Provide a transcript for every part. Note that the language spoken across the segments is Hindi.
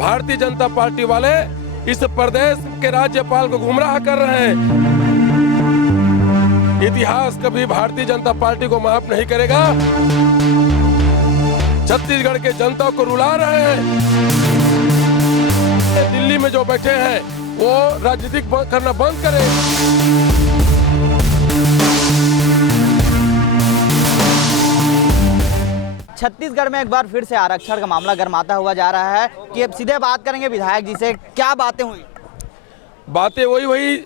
भारतीय जनता पार्टी वाले इस प्रदेश के राज्यपाल को गुमराह कर रहे हैं। इतिहास कभी भारतीय जनता पार्टी को माफ नहीं करेगा। छत्तीसगढ़ के जनता को रुला रहे हैं। दिल्ली में जो बैठे हैं वो राजनीतिक करना बंद करें। छत्तीसगढ़ में एक बार फिर से आरक्षण का मामला गरमाता हुआ जा रहा है कि अब सीधे बात करेंगे विधायक जी से, क्या बातें हुई? बातें वही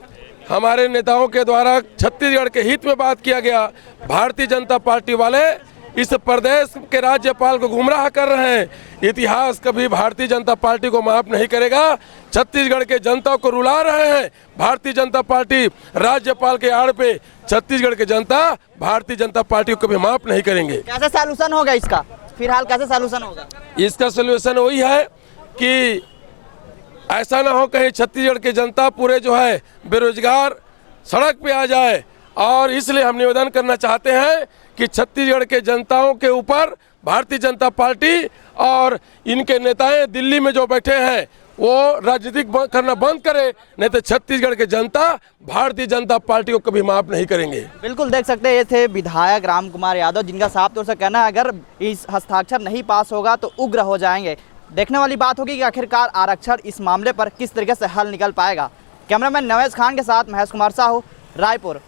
हमारे नेताओं के द्वारा छत्तीसगढ़ के हित में बात किया गया। भारतीय जनता पार्टी वाले इस प्रदेश के राज्यपाल को गुमराह कर रहे हैं। इतिहास कभी भारतीय जनता पार्टी को माफ नहीं करेगा। छत्तीसगढ़ के जनता को रुला रहे हैं। भारतीय जनता पार्टी राज्यपाल के आड़ पे छत्तीसगढ़ के जनता भारतीय जनता पार्टी को कभी माफ नहीं करेंगे। कैसे सॉल्यूशन होगा इसका? फिलहाल कैसे सॉल्यूशन होगा? इसका सॉल्यूशन वही है कि ऐसा ना हो कहीं छत्तीसगढ़ की जनता पूरे जो है बेरोजगार सड़क पे आ जाए। और इसलिए हम निवेदन करना चाहते हैं कि छत्तीसगढ़ के जनताओं के ऊपर भारतीय जनता पार्टी और इनके नेताएं दिल्ली में जो बैठे हैं वो राजनीतिक करना बंद करे, नहीं तो छत्तीसगढ़ के जनता भारतीय जनता पार्टी को कभी माफ नहीं करेंगे। बिल्कुल देख सकते हैं, ये थे विधायक राम कुमार यादव, जिनका साफ तौर से कहना है अगर इस हस्ताक्षर नहीं पास होगा तो उग्र हो जाएंगे। देखने वाली बात होगी कि आखिरकार आरक्षण इस मामले पर किस तरीके से हल निकल पाएगा। कैमरामैन नवेश खान के साथ महेश कुमार साहू, रायपुर।